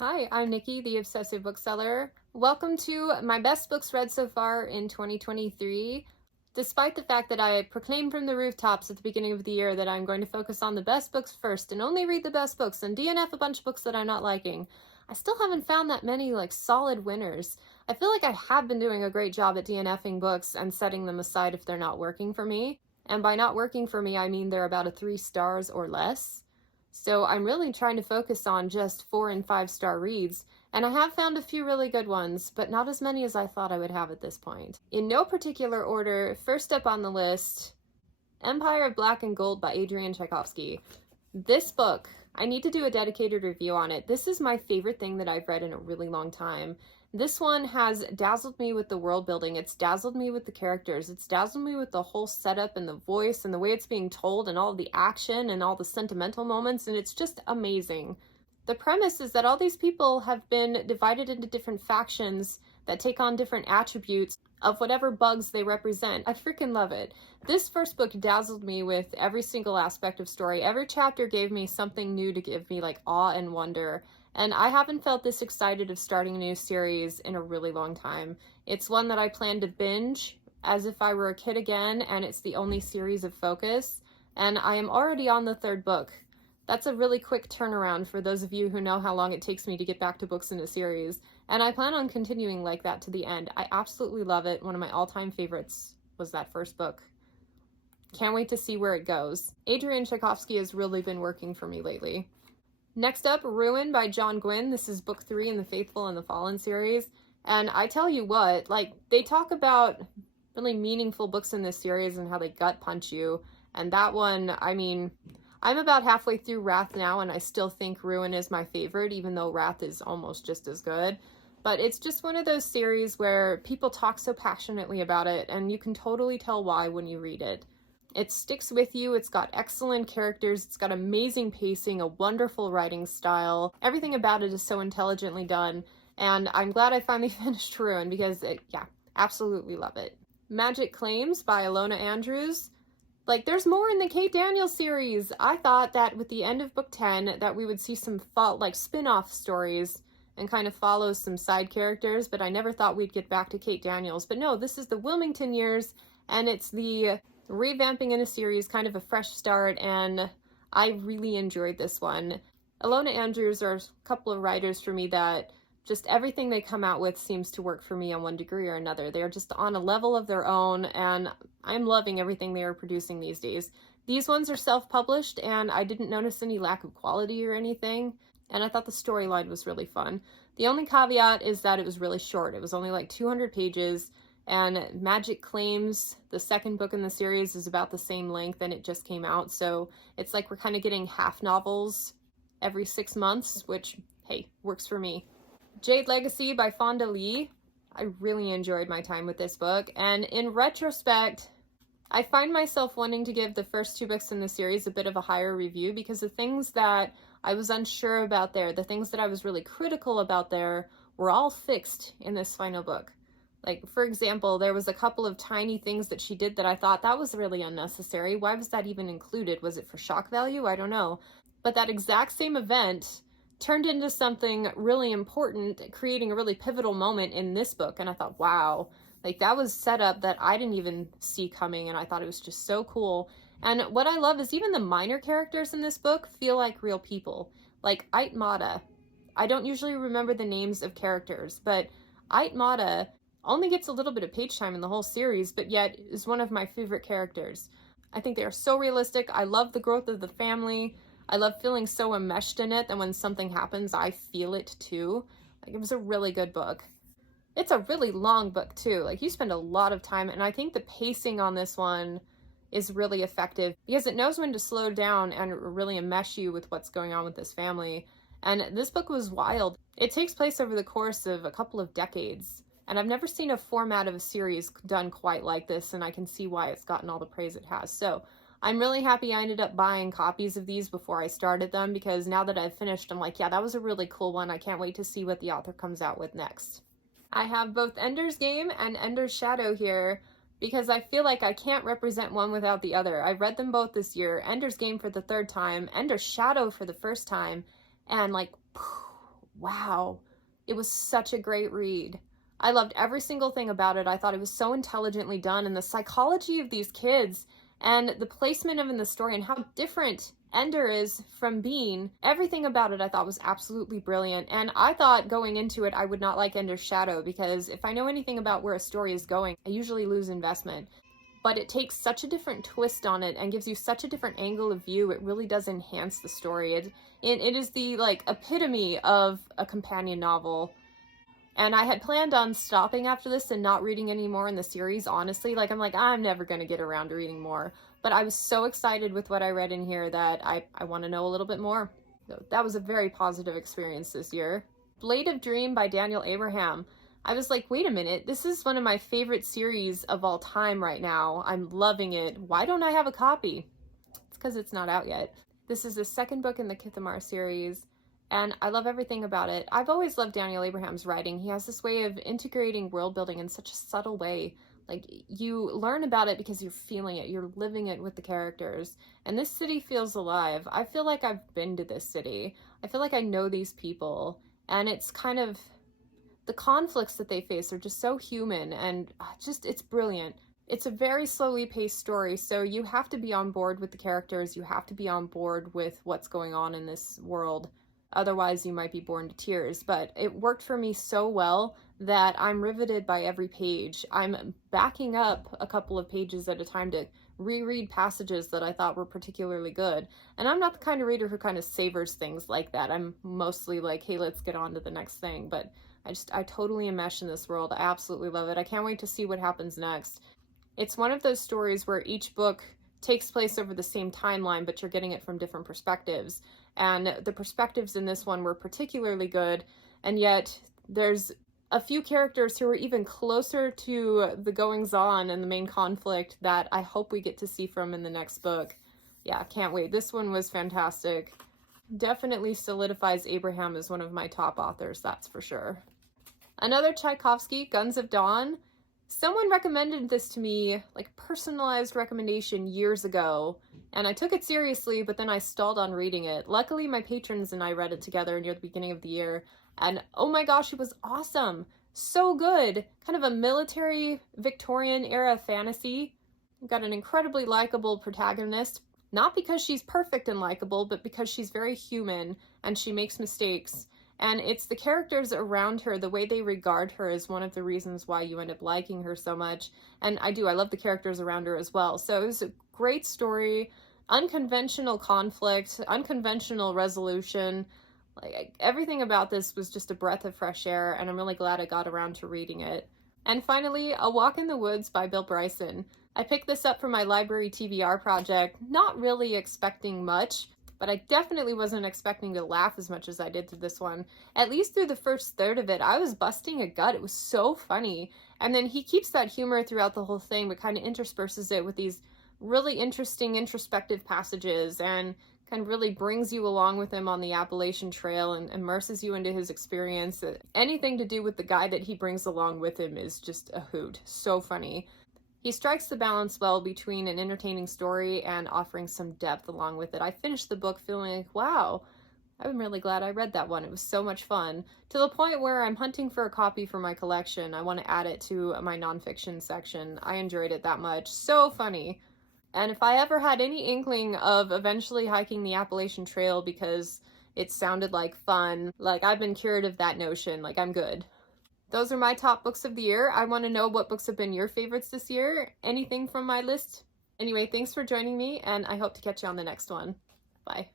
Hi, I'm Nikki, the Obsessive Bookseller. Welcome to my best books read so far in 2023. Despite the fact that I proclaimed from the rooftops at the beginning of the year that I'm going to focus on the best books first and only read the best books and DNF a bunch of books that I'm not liking, I still haven't found that many solid winners. I feel like I have been doing a great job at DNFing books and setting them aside if they're not working for me. And by not working for me, I mean they're about a 3 stars or less. So I'm really trying to focus on just 4 and 5 star reads, and I have found a few really good ones, but not as many as I thought I would have at this point. In no particular order, first up on the list, Empire of Black and Gold by Adrian Tchaikovsky. This book, I need to do a dedicated review on it. This is my favorite thing that I've read in a really long time. This one has dazzled me with the world building. It's dazzled me with the characters. It's dazzled me with the whole setup and the voice and the way it's being told and all the action and all the sentimental moments, and it's just amazing. The premise is that all these people have been divided into different factions that take on different attributes of whatever bugs they represent. I freaking love it. This first book dazzled me with every single aspect of story. Every chapter gave me something new to give me awe and wonder. And I haven't felt this excited of starting a new series in a really long time. It's one that I plan to binge as if I were a kid again, and it's the only series of focus. And I am already on the 3rd book. That's a really quick turnaround for those of you who know how long it takes me to get back to books in a series. And I plan on continuing like that to the end. I absolutely love it. One of my all-time favorites was that first book. Can't wait to see where it goes. Adrian Tchaikovsky has really been working for me lately. Next up, Ruin by John Gwynne. This is book 3 in the Faithful and the Fallen series. And I tell you what, they talk about really meaningful books in this series and how they gut punch you. And that one, I mean, I'm about halfway through Wrath now, and I still think Ruin is my favorite, even though Wrath is almost just as good. But it's just one of those series where people talk so passionately about it, and you can totally tell why when you read it. It sticks with you, it's got excellent characters, it's got amazing pacing, a wonderful writing style. Everything about it is so intelligently done, and I'm glad I finally finished Ruin because absolutely love it. Magic Claims by Alona Andrews. There's more in the Kate Daniels series. I thought that with the end of book 10 that we would see some spin-off stories and kind of follow some side characters, but I never thought we'd get back to Kate Daniels. But no, this is the Wilmington years, and it's the revamping in a series, kind of a fresh start, and I really enjoyed this one. Alona Andrews are a couple of writers for me that just everything they come out with seems to work for me on one degree or another. They're just on a level of their own, and I'm loving everything they are producing these days. These ones are self-published, and I didn't notice any lack of quality or anything, and I thought the storyline was really fun. The only caveat is that it was really short. It was only 200 pages, and Magic Claims, the 2nd book in the series, is about the same length, and it just came out, so it's we're kind of getting half novels every 6 months, which, hey, works for me. Jade Legacy by Fonda Lee. I really enjoyed my time with this book, and in retrospect, I find myself wanting to give the first 2 books in the series a bit of a higher review because the things that I was unsure about there, the things that I was really critical about there, were all fixed in this final book. For example, there was a couple of tiny things that she did that I thought that was really unnecessary. Why was that even included? Was it for shock value? I don't know. But that exact same event turned into something really important, creating a really pivotal moment in this book. And I thought, wow, that was set up that I didn't even see coming. And I thought it was just so cool. And what I love is even the minor characters in this book feel like real people. Ait Mata. I don't usually remember the names of characters, but Ait Mata only gets a little bit of page time in the whole series, but yet is one of my favorite characters. I think they are so realistic. I love the growth of the family. I love feeling so enmeshed in it that when something happens, I feel it too. It was a really good book. It's a really long book too. You spend a lot of time, and I think the pacing on this one is really effective because it knows when to slow down and really enmesh you with what's going on with this family. And this book was wild. It takes place over the course of a couple of decades. And I've never seen a format of a series done quite like this, and I can see why it's gotten all the praise it has. So I'm really happy I ended up buying copies of these before I started them, because now that I've finished, I'm yeah, that was a really cool one. I can't wait to see what the author comes out with next. I have both Ender's Game and Ender's Shadow here, because I feel like I can't represent one without the other. I read them both this year, Ender's Game for the 3rd time, Ender's Shadow for the 1st time, and wow, it was such a great read. I loved every single thing about it. I thought it was so intelligently done, and the psychology of these kids and the placement of in the story and how different Ender is from Bean, everything about it I thought was absolutely brilliant. And I thought going into it I would not like Ender's Shadow, because if I know anything about where a story is going, I usually lose investment. But it takes such a different twist on it and gives you such a different angle of view. It really does enhance the story. It is the like epitome of a companion novel. And I had planned on stopping after this and not reading any more in the series, honestly. Like, I'm never going to get around to reading more. But I was so excited with what I read in here that I want to know a little bit more. So that was a very positive experience this year. Blade of Dream by Daniel Abraham. I was like, wait a minute, this is one of my favorite series of all time right now. I'm loving it. Why don't I have a copy? It's because it's not out yet. This is the second book in the Kithamar series, and I love everything about it. I've always loved Daniel Abraham's writing. He has this way of integrating world building in such a subtle way. Like, you learn about it because you're feeling it, you're living it with the characters. And this city feels alive. I feel like I've been to this city. I feel like I know these people. And it's kind of, the conflicts that they face are just so human, and just, it's brilliant. It's a very slowly paced story, so you have to be on board with the characters, you have to be on board with what's going on in this world. Otherwise, you might be bored to tears. But it worked for me so well that I'm riveted by every page. I'm backing up a couple of pages at a time to reread passages that I thought were particularly good. And I'm not the kind of reader who kind of savors things like that. I'm mostly like, hey, let's get on to the next thing. But I totally enmesh in this world. I absolutely love it. I can't wait to see what happens next. It's one of those stories where each book takes place over the same timeline, but you're getting it from different perspectives. And the perspectives in this one were particularly good, and yet there's a few characters who are even closer to the goings-on and the main conflict that I hope we get to see from in the next book. Yeah, can't wait. This one was fantastic. Definitely solidifies Abraham as one of my top authors, that's for sure. Another Tchaikovsky, Guns of Dawn. Someone recommended this to me, like personalized recommendation years ago, and I took it seriously, but then I stalled on reading it. Luckily, my patrons and I read it together near the beginning of the year, and oh my gosh, it was awesome. So good. Kind of a military Victorian era fantasy. We've got an incredibly likable protagonist, not because she's perfect and likable, but because she's very human and she makes mistakes. And it's the characters around her, the way they regard her, is one of the reasons why you end up liking her so much. And I love the characters around her as well. So it was a great story, unconventional conflict, unconventional resolution. Like, everything about this was just a breath of fresh air, and I'm really glad I got around to reading it. And finally, A Walk in the Woods by Bill Bryson. I picked this up for my library TBR project, not really expecting much, but I definitely wasn't expecting to laugh as much as I did through this one. At least through the first third of it, I was busting a gut. It was so funny. And then he keeps that humor throughout the whole thing, but kind of intersperses it with these really interesting introspective passages, and kind of really brings you along with him on the Appalachian Trail and immerses you into his experience. Anything to do with the guy that he brings along with him is just a hoot. So funny. He strikes the balance well between an entertaining story and offering some depth along with it. I finished the book feeling like, wow, I'm really glad I read that one. It was so much fun, to the point where I'm hunting for a copy for my collection. I want to add it to my nonfiction section. I enjoyed it that much. So funny. And if I ever had any inkling of eventually hiking the Appalachian Trail because it sounded like fun, like, I've been cured of that notion. Like, I'm good. Those are my top books of the year. I want to know what books have been your favorites this year. Anything from my list? Anyway, thanks for joining me, and I hope to catch you on the next one. Bye.